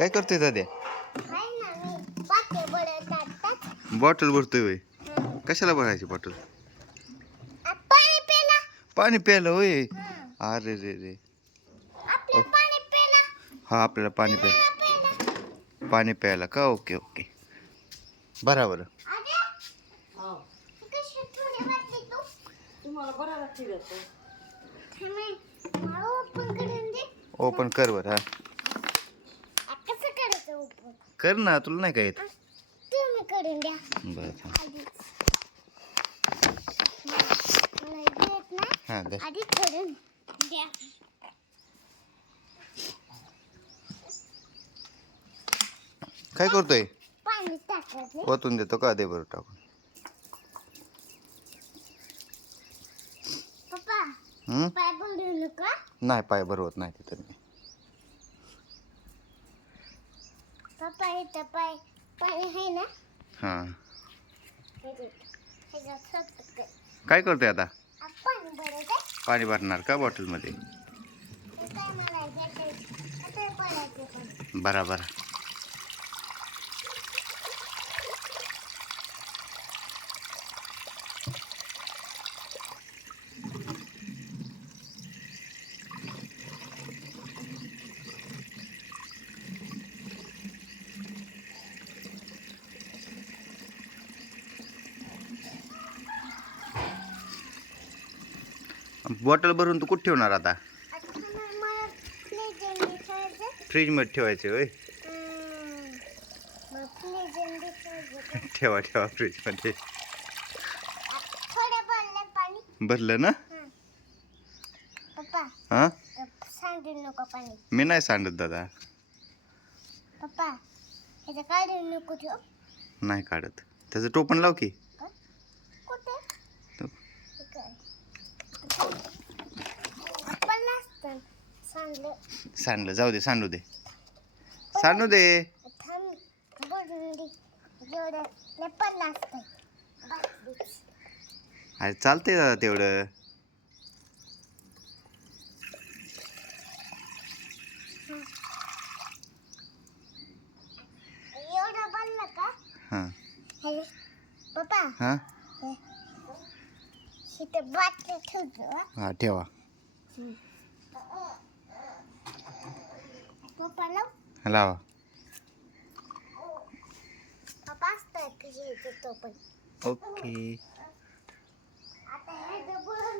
काय करतोय दाद्या? हाय ना मी बाकी बडत टाकतात बॉटल भरतोय होय. कशाला भरायची बॉटल? पाणी प्याला पाणी प्यायला होय. हं. अरे रे रे. आपलं पाणी प्याला हा आपल्याला पाणी मला प्याला पाणी प्यायला का? Okay okay. बरोबर. अरे कशी थोडी वाटली तू तुम्हाला बरं लागते जातो. थांबे मला ओपन करून दे ओपन कर बर. हा कसं करायचं ओपन कर ना, तुला नाही का येत? तुम्ही करून द्या बरं थांब. आधीच मला येत नाही हा दे. आधी करून द्या काय करतोय? पाणी टाकायचं ओतून देतो का? दे बरं टाकून. पप्पा हम्म? पाय बोलू नका नाही पाय भरवत नाही तिथं मी. पप्पा इथं पाय पाणी आहे ना हा ह्याच्यात स्वतः कर काय करतोय आता? पाणी भरत आहे पाणी भरणार का बॉटलमध्ये? हे काय मला घ्यायचं आता पडायचं पण बरा बरा. बॉटल भरून तू कुठे ठेवणार आता? आता मला प्लेजन दिसायचं फ्रीजमध्ये ठेवायचे होय. मग प्लेजन दिसायचं ठेवा ठेवा फ्रीजमध्ये. थोडं भरलं पाणी भरलं ना? पप्पा हा सांडू नको पाणी मी नाही सांडत दादा. पप्पा ह्याचं काढून नको ठेव नाही काढत. त्याचं टोपण लाव की. कुठे तो- पडलं असतं सांडलं सांडलं जाऊ दे. सांडू दे. सांडू दे. थांब बोलून दे जेवढं लय पडलं असतं बस अरे चालतंय दादा तेवढं. एवढं पडलं का हां हे पप्पा हां इथं बाटली ठेवतो हां ठेवा. पप्पा लाव लावा. पप्पा असतात कशी येतो तो पण ओके. आता ह्याचं बोलून